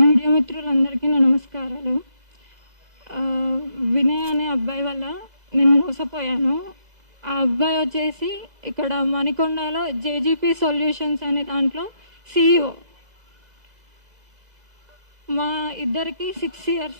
Media మిత్రులందరికీ నా నమస్కారాలు. వినయ్ అనే అబ్బాయి వల్ల నేను మోసపోయాను. ఆ అబ్బాయి వచ్చేసి ఇక్కడ మణికొండలో జేజీపీ సొల్యూషన్స్ అనే దాంట్లో CEO. మా ఇద్దరికి 6 years.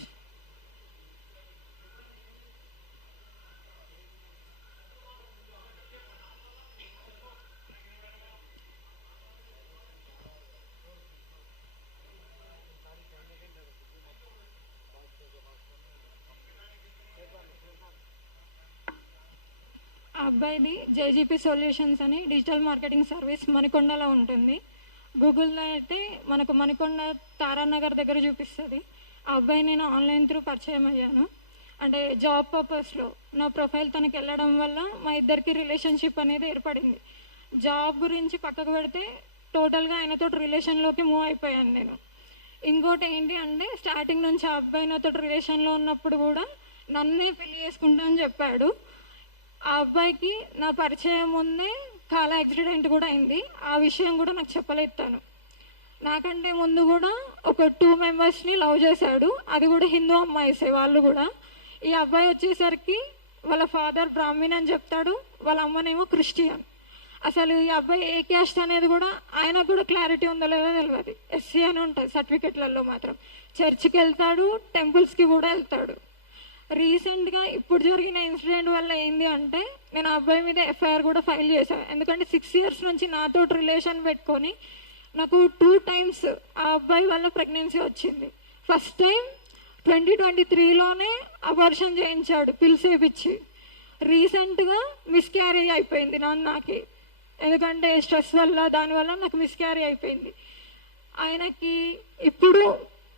ఆ అబ్బాయిది జేజీపీ సొల్యూషన్స్ అని డిజిటల్ మార్కెటింగ్ సర్వీస్ మణికొండలో ఉంటుంది. గూగుల్లో అయితే మనకు మణికొండ తారానగర్ దగ్గర చూపిస్తుంది. ఆ అబ్బాయి నేను ఆన్లైన్ త్రూ పరిచయం అయ్యాను. అంటే జాబ్ పర్పస్లో నా ప్రొఫైల్ తనకి వెళ్ళడం వల్ల మా ఇద్దరికి రిలేషన్షిప్ అనేది ఏర్పడింది. జాబ్ గురించి పక్కకు పెడితే టోటల్గా ఆయనతో రిలేషన్లోకి మూవ్ అయిపోయాను నేను. ఇంకోటి ఏంటి అంటే స్టార్టింగ్ నుంచి ఆ అబ్బాయి నాతో రిలేషన్లో ఉన్నప్పుడు కూడా నన్నే పెళ్లి చేసుకుంటా అని చెప్పాడు. ఆ అబ్బాయికి నా పరిచయం ముందే కార్ యాక్సిడెంట్ కూడా అయింది. ఆ విషయం కూడా నాకు చెప్పలేదు తను. నాకంటే ముందు కూడా ఒక 2 members లవ్ చేశాడు. అది కూడా హిందూ అమ్మాయిసే వాళ్ళు కూడా. ఈ అబ్బాయి వచ్చేసరికి వాళ్ళ ఫాదర్ బ్రాహ్మణ్ అని చెప్తాడు, వాళ్ళ అమ్మనేమో క్రిస్టియన్. అసలు ఈ అబ్బాయి ఏ క్యాస్ట్ అనేది కూడా ఆయనకు కూడా క్లారిటీ ఉందో లేదో తెలియదు. SC అని ఉంటుంది సర్టిఫికెట్లలో మాత్రం. చర్చికి వెళ్తాడు, టెంపుల్స్కి కూడా వెళ్తాడు. రీసెంట్గా ఇప్పుడు జరిగిన ఇన్సిడెంట్ వల్ల ఏంది అంటే నేను ఆ అబ్బాయి మీద FIR కూడా ఫైల్ చేశాను. ఎందుకంటే 6 years నుంచి నాతో రిలేషన్ పెట్టుకొని నాకు 2 times ఆ అబ్బాయి వల్ల ప్రెగ్నెన్సీ వచ్చింది. ఫస్ట్ టైం 2023లోనే అబార్షన్ చేయించాడు పిల్స్ వేపించి. రీసెంట్గా మిస్క్యారేజ్ అయిపోయింది నాకే. ఎందుకంటే స్ట్రెస్ వల్ల దానివల్ల నాకు మిస్క్యారేజ్ అయిపోయింది. ఆయనకి ఇప్పుడు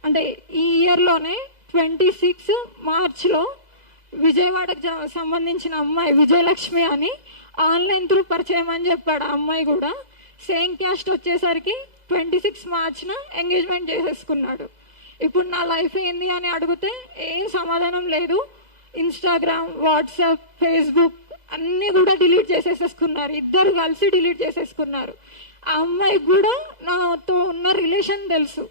అంటే ఈ ఇయర్లోనే 26 Marchలో విజయవాడకు సంబంధించిన అమ్మాయి విజయలక్ష్మి అని ఆన్లైన్ త్రూ పరిచయం అని చెప్పాడు. ఆ అమ్మాయి కూడా సేమ్ క్యాస్ట్ వచ్చేసరికి 26 Marchన ఎంగేజ్మెంట్ చేసేసుకున్నాడు. ఇప్పుడు నా లైఫ్ ఏంది అని అడిగితే ఏం సమాధానం లేదు. ఇన్స్టాగ్రామ్, వాట్సాప్, ఫేస్బుక్ అన్నీ కూడా డిలీట్ చేసేసుకున్నారు. ఇద్దరు కలిసి డిలీట్ చేసేసుకున్నారు. ఆ అమ్మాయికి కూడా నాతో ఉన్న రిలేషన్ తెలుసు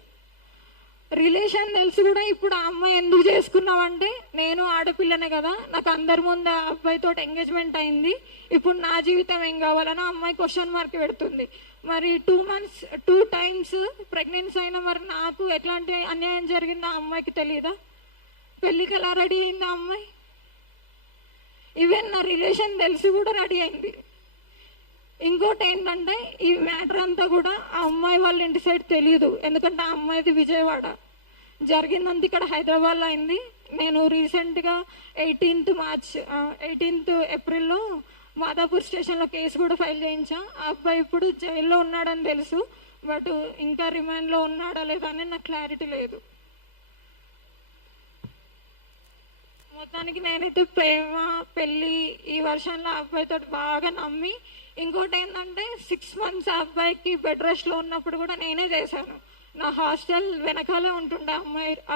కూడా. ఇప్పుడు ఆ అమ్మాయి ఎందుకు చేసుకున్నావంటే నేను ఆడపిల్లనే కదా, నాకు అందరి ముందు ఆ అబ్బాయితో ఎంగేజ్మెంట్ అయింది, ఇప్పుడు నా జీవితం ఏం కావాలని ఆ అమ్మాయి క్వశ్చన్ మార్క్ పెడుతుంది. మరి 2 times ప్రెగ్నెన్సీ అయినా మరి నాకు ఎట్లాంటి అన్యాయం జరిగిందో ఆ అమ్మాయికి తెలియదా? పెళ్ళికి ఎలా రెడీ అయింది ఆ అమ్మాయి? ఈవెన్ నా రిలేషన్ తెలిసి కూడా రెడీ అయింది. ఇంకోటి ఏంటంటే ఈ మ్యాటర్ అంతా కూడా ఆ అమ్మాయి వాళ్ళ ఇంటి సైడ్ తెలియదు. ఎందుకంటే ఆ అమ్మాయిది విజయవాడ, జరిగిందంతా ఇక్కడ హైదరాబాద్లో అయింది. నేను రీసెంట్గా 18th April మాదాపూర్ స్టేషన్లో కేసు కూడా ఫైల్ చేయించా. ఆ అబ్బాయి ఇప్పుడు జైల్లో ఉన్నాడని తెలుసు, బట్ ఇంకా రిమాండ్లో ఉన్నాడా లేదా అని నాకు క్లారిటీ లేదు. మొత్తానికి నేనైతే ప్రేమ పెళ్ళి ఈ వర్షంలో ఆ అబ్బాయితో బాగా నమ్మి, ఇంకోటి ఏంటంటే 6 months ఆ అబ్బాయికి బెడ్ రెస్ట్లో ఉన్నప్పుడు కూడా నేనే చేశాను. నా హాస్టల్ వెనకాలే ఉంటుండే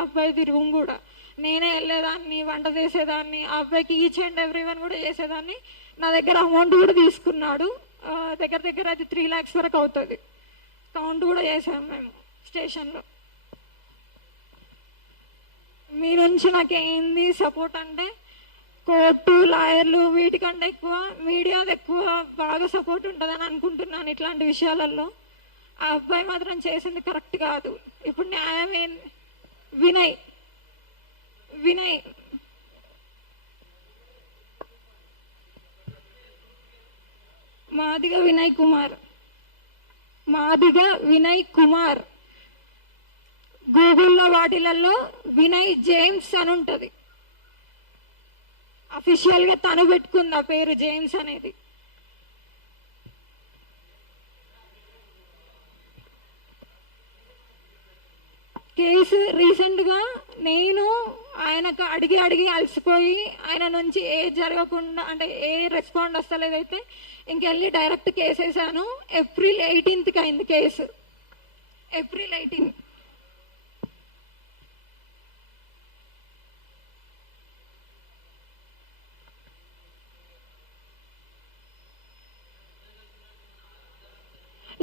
అబ్బాయిది రూమ్ కూడా నేనే వెళ్ళేదాన్ని, వంట చేసేదాన్ని, ఆ అబ్బాయికి ఈచ్ అండ్ ఎవ్రీ వన్ కూడా చేసేదాన్ని. నా దగ్గర అమౌంట్ కూడా తీసుకున్నాడు. దగ్గర అది 3 lakhs వరకు అవుతుంది. కౌంట్ కూడా చేసాము మేము స్టేషన్లో. మీ నుంచి నాకు ఏంది సపోర్ట్ అంటే కోర్టు, లాయర్లు వీటికంటే ఎక్కువ మీడియాది ఎక్కువ బాగా సపోర్ట్ ఉంటుందని అనుకుంటున్నాను ఇట్లాంటి విషయాలలో. ఆ అబ్బాయి మాత్రం చేసింది కరెక్ట్ కాదు. ఇప్పుడు న్యాయం ఏంది? వినయ్ మాదిగ వినయ్ కుమార్. గూగుల్లో వాటిలలో వినయ్ జేమ్స్ అని ఉంటుంది. అఫీషియల్గా తను పెట్టుకుంది ఆ పేరు జేమ్స్ అనేది. కేసు రీసెంట్గా నేను ఆయనకు అడిగి అలసిపోయి ఆయన నుంచి ఏ జరగకుండా అంటే ఏ రెస్పాండ్ వస్తలేదైతే ఇంకెళ్ళి డైరెక్ట్ కేసు వేసాను. April 18th అయింది కేసు. April 18.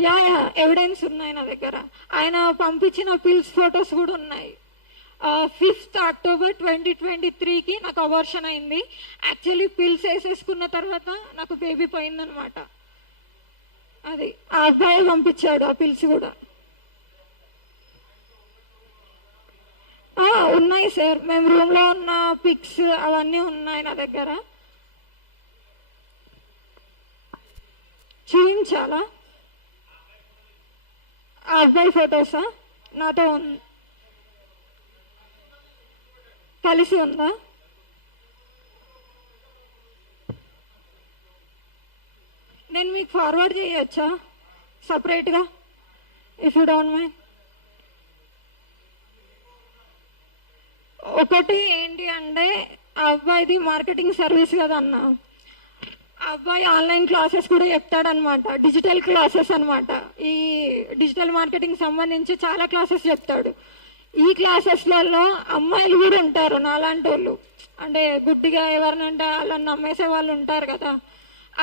యా ఎవిడెన్స్ ఉన్నాయి నా దగ్గర. ఆయన పంపించిన పిల్స్ ఫొటోస్ కూడా ఉన్నాయి. 5th October 2023కి నాకు అబార్షన్ అయింది. యాక్చువల్లీ పిల్స్ వేసేసుకున్న తర్వాత నాకు బేబీ పోయిందనమాట. అది ఆ అబ్బాయి పంపించాడు ఆ పిల్స్ కూడా. ఉన్నాయి సార్, మేము రూమ్లో ఉన్న పిక్స్ అవన్నీ ఉన్నాయి నా దగ్గర. చూపించాలా? ఆ అబ్బాయి ఫొటోసా? నాతో కలిసి ఉందా? నేను మీకు ఫార్వర్డ్ చేయొచ్చా సపరేట్గా, ఇఫ్ యూ డోంట్ మైండ్? ఒకటి ఏంటి అంటే, ఆ అబ్బాయిది మార్కెటింగ్ సర్వీస్ కదా అన్న. ఆ అబ్బాయి ఆన్లైన్ క్లాసెస్ కూడా చెప్తాడనమాట, డిజిటల్ క్లాసెస్ అనమాట. ఈ డిజిటల్ మార్కెటింగ్ సంబంధించి చాలా క్లాసెస్ చెప్తాడు. ఈ క్లాసెస్లలో అమ్మాయిలు కూడా ఉంటారు నాలాంటి వాళ్ళు, అంటే గుడ్డిగా ఎవరినంటే వాళ్ళని నమ్మేసే వాళ్ళు ఉంటారు కదా.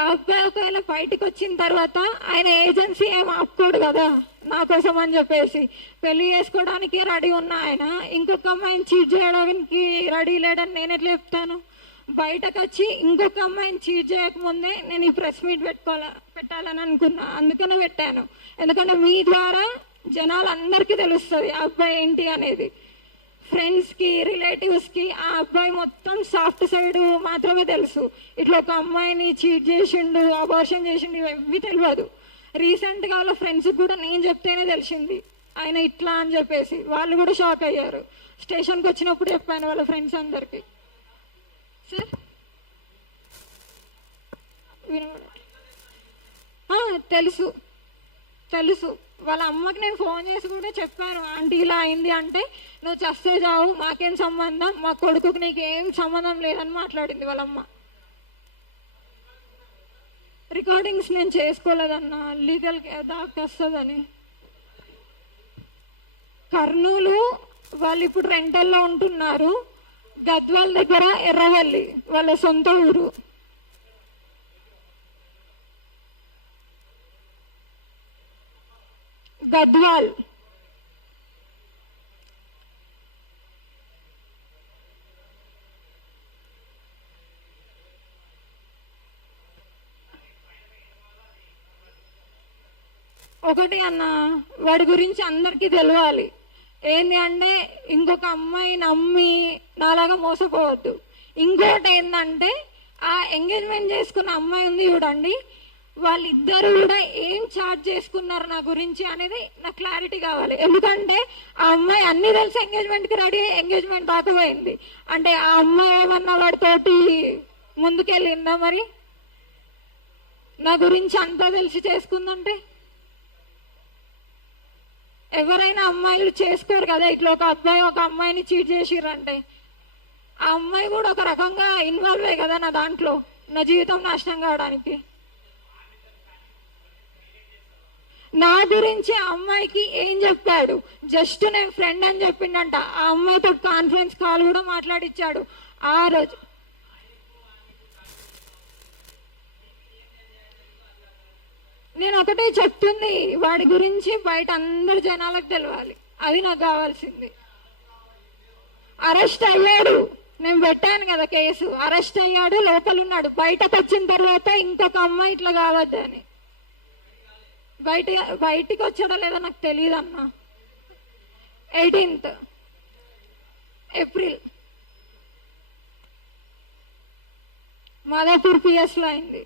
ఆ అబ్బాయి ఒకవేళ బయటకు వచ్చిన తర్వాత ఆయన ఏజెన్సీ ఏం ఆపుకోడు కదా నా కోసం అని చెప్పేసి. పెళ్లి చేసుకోవడానికి రెడీ ఉన్న ఆయన ఇంకొక అమ్మాయిని చీట్ చేయడానికి రెడీ లేడని నేను ఎట్లా చెప్తాను? బయటకు వచ్చి ఇంకొక అమ్మాయిని చీట్ చేయకముందే నేను ఈ ప్రెస్ మీట్ పెట్టాలని అనుకున్నా, అందుకనే పెట్టాను. ఎందుకంటే మీ ద్వారా జనాలందరికీ తెలుస్తుంది ఆ అబ్బాయి ఏంటి అనేది. ఫ్రెండ్స్కి, రిలేటివ్స్కి ఆ అబ్బాయి మొత్తం సాఫ్ట్ సైడ్ మాత్రమే తెలుసు. ఇట్లా ఒక అమ్మాయిని చీట్ చేసిండు, అబార్షన్ చేసిండు, ఇవి తెలియదు. రీసెంట్గా వాళ్ళ ఫ్రెండ్స్కి కూడా నేను చెప్తేనే తెలిసింది ఆయన ఇట్లా అని చెప్పేసి. వాళ్ళు కూడా షాక్ అయ్యారు. స్టేషన్కి వచ్చినప్పుడు చెప్పాను వాళ్ళ ఫ్రెండ్స్ అందరికీ. సార్ తెలుసు తెలుసు. వాళ్ళ అమ్మకి నేను ఫోన్ చేసి కూడా చెప్పాను, ఆంటీ ఇలా అయింది అంటే, నువ్వు చస్తే చావు, మాకేం సంబంధం, మా కొడుకుకి నీకు ఏం సంబంధం లేదని మాట్లాడింది వాళ్ళ అమ్మ. రికార్డింగ్స్ నేను చేసుకోలేదన్నా, లీగల్ దాకా వస్తుందని. కర్నూలు వాళ్ళు ఇప్పుడు రెంటల్లో ఉంటున్నారు. గద్వాల్ దగ్గర ఎర్రవల్లి వాళ్ళ సొంత ఊరు. గద్వాల్. ఒకటి అన్న, వాడి గురించి అందరికీ తెలియాలి. ఏంది అంటే, ఇంకొక అమ్మాయి నమ్మి నాలాగా మోసపోవద్దు. ఇంకోటి ఏంటంటే, ఆ ఎంగేజ్మెంట్ చేసుకున్న అమ్మాయి ఉంది చూడండి, వాళ్ళిద్దరు కూడా ఏం చార్జ్ చేసుకున్నారు నా గురించి అనేది నాకు క్లారిటీ కావాలి. ఎందుకంటే ఆ అమ్మాయి అన్ని తెలిసి ఎంగేజ్మెంట్కి రెడీ అయ్యి ఎంగేజ్మెంట్ దాకపోయింది అంటే ఆ అమ్మాయి ఏమన్నా వాడితోటి ముందుకెళ్ళిందా? మరి నా గురించి అంతా తెలిసి చేసుకుందంటే ఎవరైనా అమ్మాయిలు చేసుకోరు కదా. ఇట్లా ఒక అబ్బాయి ఒక అమ్మాయిని చీట్ చేసిర్రంటే ఆ అమ్మాయి కూడా ఒక రకంగా ఇన్వాల్వ్ అయ్యి కదా నా దాంట్లో, నా జీవితం నాశనం కావడానికి. నా గురించి ఆ అమ్మాయికి ఏం చెప్పాడు? జస్ట్ నేను ఫ్రెండ్ అని చెప్పిండంట. ఆ అమ్మాయితో కాన్ఫరెన్స్ కాల్ కూడా మాట్లాడిచ్చాడు ఆ రోజు. నేను ఒకటే చెప్తుంది, వాడి గురించి బయట అందరు జనాలకు తెలవాలి, అది నాకు కావాల్సింది. అరెస్ట్ అయ్యాడు, నేను పెట్టాను కదా కేసు. అరెస్ట్ అయ్యాడు, లోపల ఉన్నాడు. బయటకు వచ్చిన తర్వాత ఇంకొక అమ్మాయి ఇట్లా కావద్దని. బయటికి వచ్చాడో లేదో నాకు తెలియదు అన్న. 18th ఏప్రిల్ మాదాపూర్ PS లో అయింది.